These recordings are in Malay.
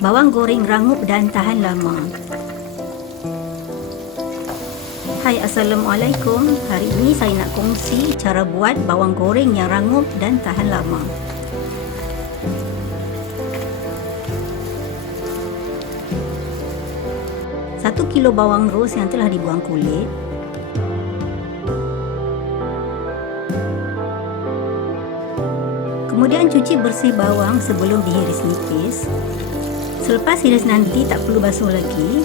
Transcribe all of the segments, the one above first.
Bawang goreng rangup dan tahan lama. Hai Assalamualaikum. Hari ini saya nak kongsi cara buat bawang goreng yang rangup dan tahan lama. Satu kilo bawang ros yang telah dibuang kulit Kemudian cuci bersih bawang sebelum dihiris nipis. Selepas hiris nanti tak perlu basuh lagi.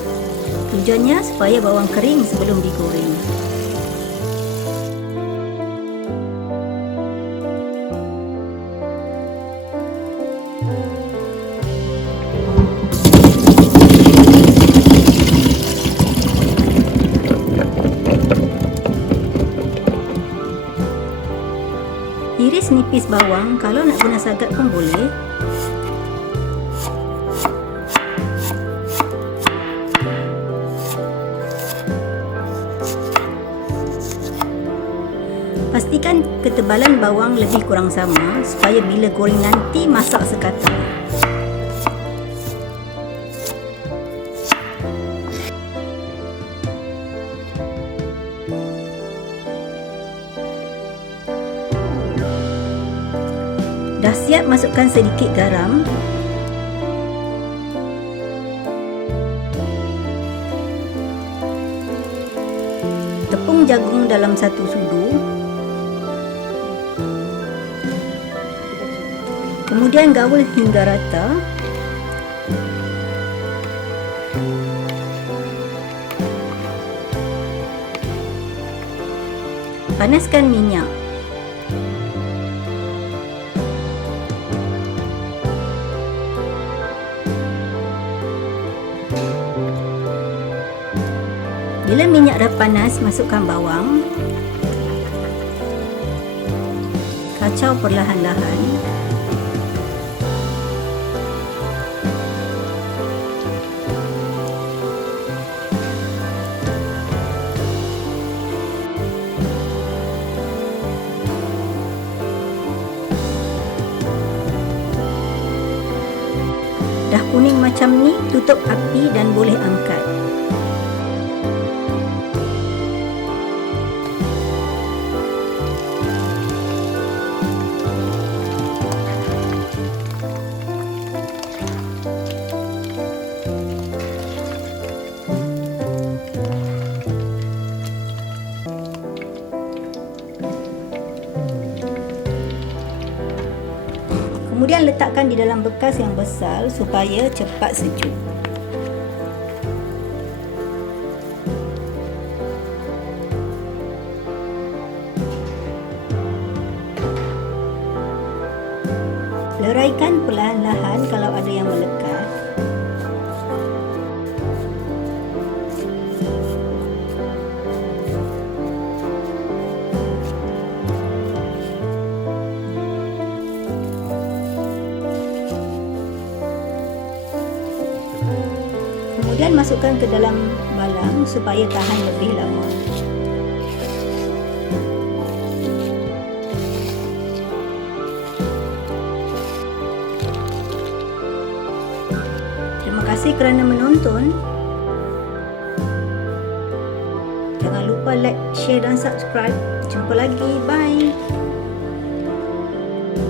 Tujuannya supaya bawang kering sebelum digoreng Iris nipis bawang kalau nak guna sagat pun boleh. Pastikan ketebalan bawang lebih kurang sama supaya bila goreng nanti masak sekata. Siap masukkan sedikit garam. Tepung jagung dalam satu sudu. Kemudian gaul hingga rata. Panaskan minyak Bila minyak dah panas, masukkan bawang. Kacau perlahan-lahan. Dah kuning macam ni, tutup api dan boleh angkat. Kemudian letakkan di dalam bekas yang besar supaya cepat sejuk. Leraikan perlahan-lahan kalau ada yang melekat. Kemudian masukkan ke dalam balang supaya tahan lebih lama. Terima kasih kerana menonton. Jangan lupa like, share dan subscribe. Jumpa lagi. Bye.